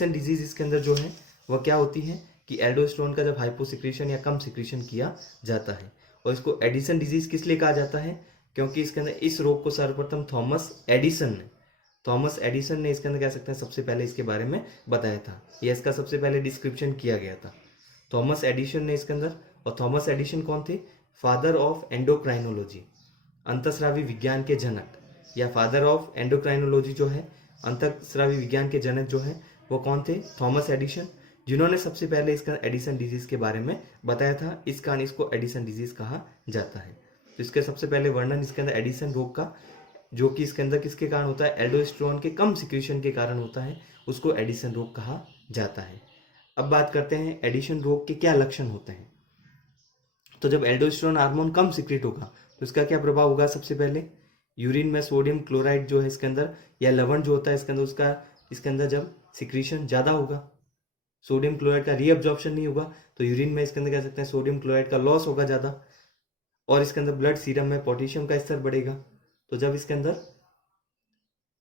Addison disease इसके अंदर जो है वह क्या होती है कि एल्डोस्टेरोन का जब हाइपोसिक्रीशन या कम सिक्रीशन किया जाता है। और इसको एडिसन डिजीज किस लिए कहा जाता है, क्योंकि इसके अंदर इस रोग को सर्वप्रथम थॉमस एडिसन ने इसके अंदर कह सकते हैं सबसे पहले इसके बारे में बताया था, या इसका सबसे पहले डिस्क्रिप्शन किया गया था थॉमस एडिसन ने इसके अंदर। और थॉमस एडिसन कौन थे? फादर ऑफ एंडोक्राइनोलॉजी, अंतःस्रावी विज्ञान के जनक, या फादर ऑफ एंडोक्राइनोलॉजी जो है अंतःस्रावी विज्ञान के जनक जो है वो कौन थे? थॉमस एडिसन, जिन्होंने सबसे पहले इसका एडिसन डिजीज के बारे में बताया था। इस कारण इसको एडिसन डिजीज कहा जाता है। तो इसके सबसे पहले वर्णन इसके अंदर एडिसन रोग का, जो कि इसके अंदर किसके कारण होता है? एल्डोस्टेरोन के कम सिक्रीशन के कारण होता है, उसको एडिसन रोग कहा जाता है। अब बात करते हैं एडिशन रोग के क्या लक्षण होते हैं। तो जब एल्डोस्टेरोन हार्मोन कम सिक्रीट होगा तो इसका क्या प्रभाव होगा? सबसे पहले यूरिन में सोडियम क्लोराइड जो है इसके अंदर, या लवण जो होता है इसके अंदर, उसका इसके अंदर जब सिक्रीशन ज़्यादा होगा, सोडियम क्लोराइड का रीअब्जॉर्प्शन नहीं होगा, तो यूरिन में इसके अंदर कह सकते हैं सोडियम क्लोराइड का लॉस होगा ज़्यादा, और इसके अंदर ब्लड सीरम में पोटेशियम का स्तर बढ़ेगा। तो जब इसके अंदर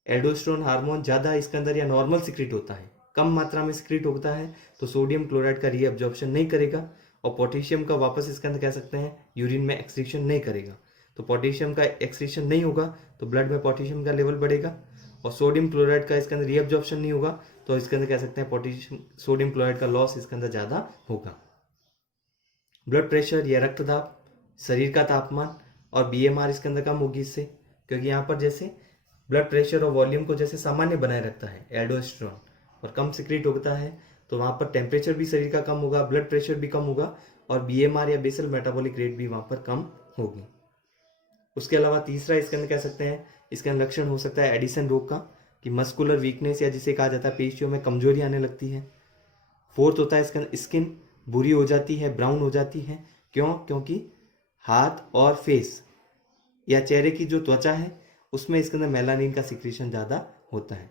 एल्डोस्टेरोन हार्मोन ज़्यादा इसके अंदर या नॉर्मल सिक्रीट होता है, कम मात्रा में सिक्रीट होता है, तो सोडियम क्लोराइड का रीअब्जॉर्प्शन नहीं करेगा, और पोटेशियम का वापस इसके अंदर कह सकते हैं यूरिन में एक्सक्रीशन नहीं करेगा। तो पोटेशियम का एक्सक्रीशन नहीं होगा तो ब्लड में पोटेशियम का लेवल बढ़ेगा, और सोडियम क्लोराइड का इसके अंदर रीअब्जॉर्प्शन नहीं होगा तो इसके अंदर कह सकते हैं पोटेशियम सोडियम क्लोराइड का लॉस इसके अंदर ज़्यादा होगा। ब्लड प्रेशर या रक्तदाब, शरीर का तापमान और बीएमआर इसके अंदर कम होगी इससे, क्योंकि यहाँ पर जैसे ब्लड प्रेशर और वॉल्यूम को जैसे सामान्य बनाए रखता है एल्डोस्टेरोन, और कम सिक्रीट होता है तो वहाँ पर टेम्परेचर भी शरीर का कम होगा, ब्लड प्रेशर भी कम होगा, और बीएमआर या बेसल मेटाबॉलिक रेट भी वहाँ पर कम होगी। उसके अलावा तीसरा इसके अंदर कह सकते हैं इसके अंदर लक्षण हो सकता है एडिसन रोग का, कि मस्कुलर वीकनेस या जिसे कहा जाता है पेशियों में कमजोरी आने लगती है। फोर्थ होता है इसके अंदर स्किन बुरी हो जाती है, ब्राउन हो जाती है। क्यों? क्योंकि हाथ और फेस या चेहरे की जो त्वचा है उसमें इसके अंदर मेलानिन का सिक्रीशन ज़्यादा होता है।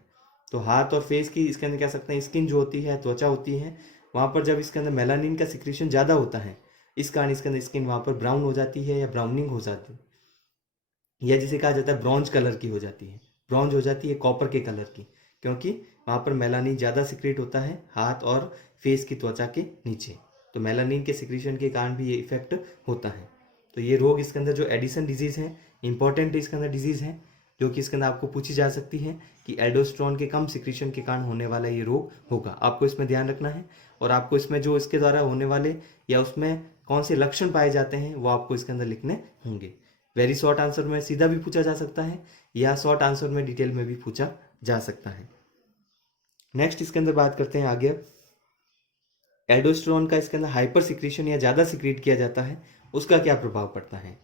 तो हाथ और फेस की इसके अंदर कह सकते हैं स्किन जो होती है, त्वचा होती है, वहाँ पर जब इसके अंदर मेलानिन का सिक्रीशन ज़्यादा होता है, इस कारण इसके अंदर स्किन वहाँ पर ब्राउन हो जाती है या ब्राउनिंग हो जाती है, या जिसे कहा जाता है ब्रॉन्ज कलर की हो जाती है, ब्रॉन्ज हो जाती है कॉपर के कलर की, क्योंकि वहाँ पर मेलानिन ज़्यादा सिक्रीट होता है हाथ और फेस की त्वचा के नीचे। तो मेलानिन के सिक्रीशन के कारण भी ये इफेक्ट होता है। तो ये रोग इसके अंदर जो एडिसन डिजीज़ है, इंपॉर्टेंट इसके अंदर डिजीज़ है, जो कि इसके अंदर आपको पूछी जा सकती है कि एल्डोस्टेरोन के कम सिक्रीशन के कारण होने वाला ये रोग होगा। आपको इसमें ध्यान रखना है, और आपको इसमें जो इसके द्वारा होने वाले या उसमें कौन से लक्षण पाए जाते हैं वो आपको इसके अंदर लिखने होंगे। वेरी शॉर्ट आंसर में सीधा भी पूछा जा सकता है, या शॉर्ट आंसर में डिटेल में भी पूछा जा सकता है। नेक्स्ट इसके अंदर बात करते हैं आगे। एल्डोस्टेरोन का इसके अंदर हाइपर सिक्रीशन या ज़्यादा सिक्रीट किया जाता है, उसका क्या प्रभाव पड़ता है?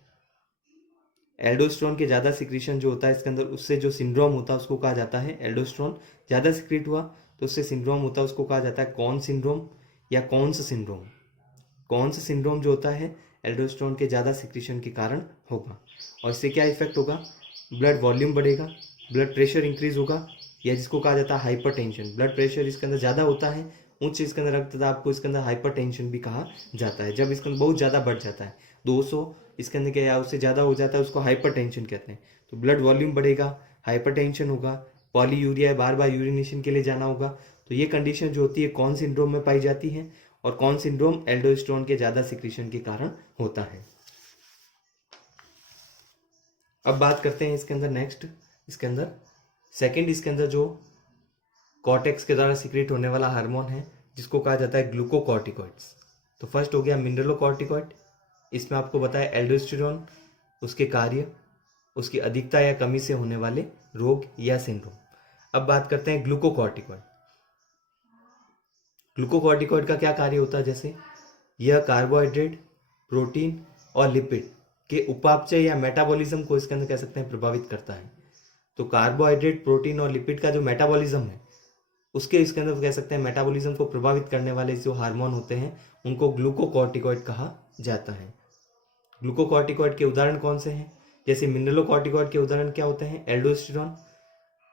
एल्डोस्टेरोन के ज़्यादा सिक्रीशन जो होता है इसके अंदर, उससे जो सिंड्रोम होता है उसको कहा जाता है, एल्डोस्टेरोन ज़्यादा सिक्रीट हुआ तो उससे सिंड्रोम होता है, उसको कहा जाता है कॉन सिंड्रोम या कॉन्स सिंड्रोम। कॉन्स सिंड्रोम जो होता है एल्डोस्टेरोन के ज़्यादा सिक्रीशन के कारण होगा, और इससे क्या इफेक्ट होगा? ब्लड वॉल्यूम बढ़ेगा, ब्लड प्रेशर इंक्रीज होगा, या जिसको कहा जाता है हाइपरटेंशन। ब्लड प्रेशर इसके अंदर ज़्यादा होता है, उच्च इसके अंदर रक्तदाब को इसके अंदर हाइपरटेंशन भी कहा जाता है। जब इसके अंदर बहुत ज़्यादा बढ़ जाता है 200 इसके अंदर क्या, उससे ज़्यादा हो जाता है, उसको हाइपरटेंशन कहते हैं। तो ब्लड वॉल्यूम बढ़ेगा, हाइपरटेंशन होगा, पॉलीयूरिया, बार बार यूरिनेशन के लिए जाना होगा। तो ये कंडीशन जो होती है कौन सिंड्रोम में पाई जाती है, और कौन सिंड्रोम एल्डोस्टेरोन के ज़्यादा सिक्रीशन के कारण होता है। अब बात करते हैं इसके अंदर नेक्स्ट, इसके अंदर सेकंड इसके अंदर जो कॉर्टेक्स के द्वारा सिक्रीट होने वाला हार्मोन है जिसको कहा जाता है ग्लूकोकॉर्टिकॉइड्स। तो फर्स्ट हो गया मिनरलोकॉर्टिकॉइड, इसमें आपको बताया एल्डोस्टेरोन, उसके कार्य, उसकी अधिकता या कमी से होने वाले रोग या सिंड्रोम। अब बात करते हैं ग्लूकोकॉर्टिकॉइड। ग्लूकोकॉर्टिकॉइड का क्या कार्य होता है? जैसे यह कार्बोहाइड्रेट, प्रोटीन और लिपिड के उपापचय या मेटाबॉलिज्म को इसके अंदर कह सकते हैं प्रभावित करता है। तो कार्बोहाइड्रेट, प्रोटीन और लिपिड का जो मेटाबॉलिज्म है उसके इसके अंदर कह सकते हैं मेटाबॉलिज्म को प्रभावित करने वाले जो हार्मोन होते हैं उनको ग्लूकोकॉर्टिकॉइड कहा जाता है। ग्लूकोकॉर्टिकॉइड के उदाहरण कौन से हैं? जैसे मिनरलोकॉर्टिकॉइड के उदाहरण क्या होते हैं? एल्डोस्टेरोन।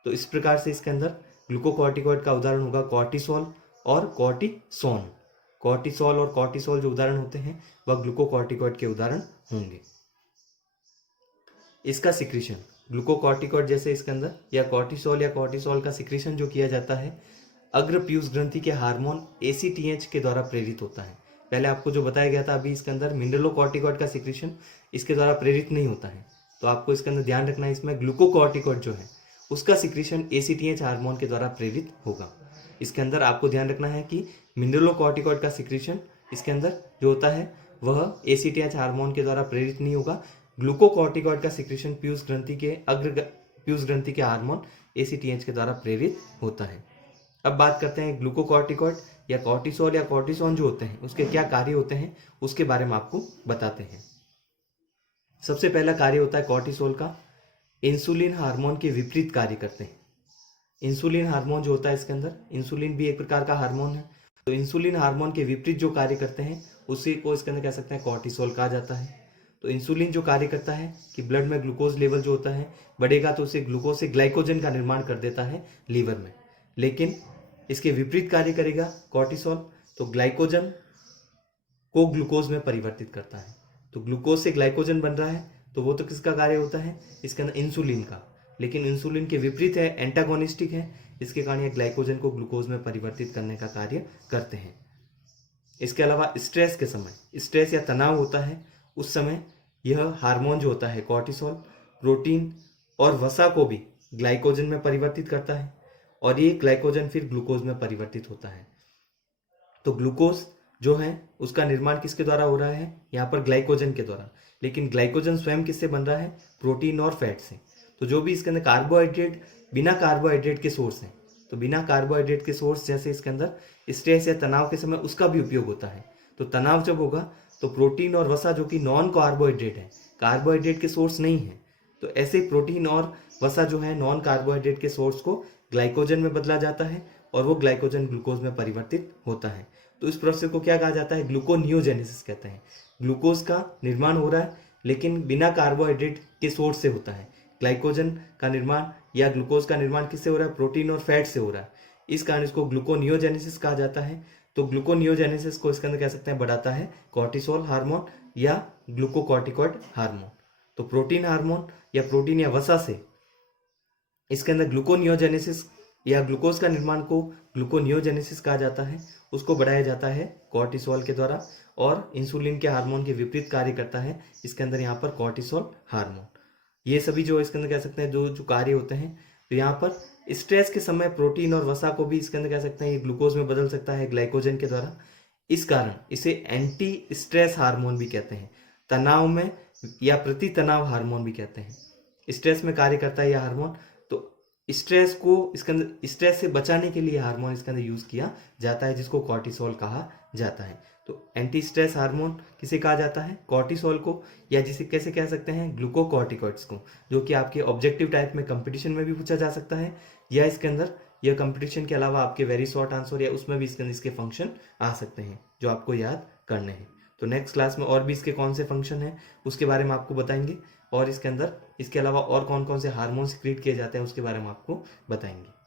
तो इस प्रकार से इसके अंदर ग्लूकोकॉर्टिकॉइड का उदाहरण होगा कॉर्टिसोल और कॉर्टिसोन। कॉर्टिसोल और कॉर्टिसोल जो उदाहरण होते हैं वह ग्लूकोकॉर्टिकॉइड के उदाहरण होंगे। इसका सिक्रीशन ग्लूकोकॉर्टिकॉइड जैसे इसके अंदर या कॉर्टिसोल का सिक्रीशन जो किया जाता है अग्र पीयूष ग्रंथि के हार्मोन ACTH के द्वारा प्रेरित होता है। पहले आपको जो बताया गया था अभी इसके अंदर मिनरलोकॉर्टिकॉइड का सिक्रीशन इसके द्वारा प्रेरित नहीं होता है, तो आपको इसके अंदर ध्यान रखना है, इसमें ग्लूकोकॉर्टिकॉइड जो है उसका सिक्रीशन ACTH हार्मोन के द्वारा प्रेरित होगा। इसके अंदर आपको ध्यान रखना है कि मिनरलोकॉर्टिकॉइड का सिक्रीशन इसके अंदर जो होता है वह ACTH हार्मोन के द्वारा प्रेरित नहीं होगा। ग्लूकोकॉर्टिकॉइड का सिक्रीशन पीयूष ग्रंथि के हार्मोन ACTH के द्वारा प्रेरित होता है। अब बात करते हैं ग्लूकोकॉर्टिकॉइड या कॉर्टिसोल या कॉर्टिसोन जो होते हैं उसके क्या कार्य होते हैं उसके बारे में आपको बताते हैं। सबसे पहला कार्य होता है कॉर्टिसोल का, इंसुलिन हार्मोन के विपरीत कार्य करते हैं। इंसुलिन हार्मोन जो होता है इसके अंदर, इंसुलिन भी एक प्रकार का हार्मोन है, तो इंसुलिन हार्मोन के विपरीत जो कार्य करते हैं उसी को इसके अंदर कह सकते हैं कॉर्टिसोल कहा जाता है। तो इंसुलिन जो कार्य करता है कि ब्लड में ग्लूकोज लेवल जो होता है बढ़ेगा तो उसे ग्लूकोज से ग्लाइकोजन का निर्माण कर देता है लीवर में, लेकिन इसके विपरीत कार्य करेगा कॉर्टिसोल, तो ग्लाइकोजन को ग्लूकोज में परिवर्तित करता है। तो ग्लूकोज से ग्लाइकोजन बन रहा है तो वो तो किसका कार्य होता है इसके अंदर, इंसुलिन का, लेकिन इंसुलिन के विपरीत है, एंटागोनिस्टिक है, इसके कारण ये ग्लाइकोजन को ग्लूकोज में परिवर्तित करने का कार्य करते हैं। इसके अलावा स्ट्रेस के समय, स्ट्रेस या तनाव होता है उस समय यह हार्मोन जो होता है कॉर्टिसोल प्रोटीन और वसा को भी ग्लाइकोजन में परिवर्तित करता है और ये ग्लाइकोजन फिर ग्लूकोज में परिवर्तित होता है। तो ग्लूकोज जो है उसका निर्माण किसके द्वारा हो रहा है, यहाँ पर ग्लाइकोजन के द्वारा, लेकिन ग्लाइकोजन स्वयं किससे बन रहा है, प्रोटीन और फैट से। तो जो भी इसके अंदर कार्बोहाइड्रेट, बिना कार्बोहाइड्रेट के सोर्स हैं, तो बिना कार्बोहाइड्रेट के सोर्स जैसे इसके अंदर स्ट्रेस या तनाव के समय उसका भी उपयोग होता है। तो तनाव जब होगा तो प्रोटीन और वसा जो कि नॉन कार्बोहाइड्रेट है, कार्बोहाइड्रेट के सोर्स नहीं है, तो ऐसे प्रोटीन और वसा जो है नॉन कार्बोहाइड्रेट के सोर्स को ग्लाइकोजन में बदला जाता है और वो ग्लाइकोजन ग्लूकोज में परिवर्तित होता है। तो इस प्रोसेस को क्या कहा जाता है, ग्लूकोनियोजेनेसिस कहते हैं। ग्लूकोज का निर्माण हो रहा है लेकिन बिना कार्बोहाइड्रेट के सोर्स से होता है। ग्लाइकोजन का निर्माण या ग्लूकोज का निर्माण किससे हो रहा है, प्रोटीन और फैट से हो रहा है, इस कारण इसको ग्लूकोनियोजेनेसिस कहा जाता है। तो ग्लूकोनियोजेनेसिस को इसके अंदर कह सकते हैं बढ़ाता है कॉर्टिसोल हार्मोन या ग्लूकोकॉर्टिकॉइड हार्मोन। तो प्रोटीन हार्मोन या प्रोटीन या वसा से इसके अंदर ग्लूकोनियोजेनेसिस या ग्लूकोज का निर्माण को ग्लूकोनियोजेनेसिस कहा जाता है, उसको बढ़ाया जाता है कॉर्टिसोल के द्वारा और इंसुलिन के हार्मोन के विपरीत कार्य करता है इसके अंदर यहाँ पर कॉर्टिसोल हार्मोन। ये सभी जो इसके अंदर कह सकते हैं जो कार्य होते हैं। तो यहाँ पर स्ट्रेस के समय प्रोटीन और वसा को भी इसके अंदर कह सकते हैं ये ग्लूकोज में बदल सकता है ग्लाइकोजन के द्वारा, इस कारण इसे एंटी स्ट्रेस हार्मोन भी कहते हैं, तनाव में या प्रति तनाव हार्मोन भी कहते हैं। स्ट्रेस में कार्य करता है यह हार्मोन, तो स्ट्रेस को इसके अंदर, स्ट्रेस से बचाने के लिए हार्मोन इसके अंदर यूज किया जाता है जिसको कॉर्टिसोल कहा जाता है। तो एंटी स्ट्रेस हार्मोन किसे कहा जाता है, कॉर्टिसोल को, या जिसे कैसे कह सकते हैं, ग्लूकोकॉर्टिकॉइड्स को, जो कि आपके ऑब्जेक्टिव टाइप में कंपटीशन में भी पूछा जा सकता है या इसके अंदर यह कंपटीशन के अलावा आपके वेरी शॉर्ट आंसर या उसमें भी इसके अंदर इसके फंक्शन आ सकते हैं जो आपको याद करने हैं। तो नेक्स्ट क्लास में और भी इसके कौन से फंक्शन हैं उसके बारे में आपको बताएंगे और इसके अंदर इसके अलावा और कौन कौन से हार्मोन सिक्रीट किए जाते हैं उसके बारे में आपको बताएंगे।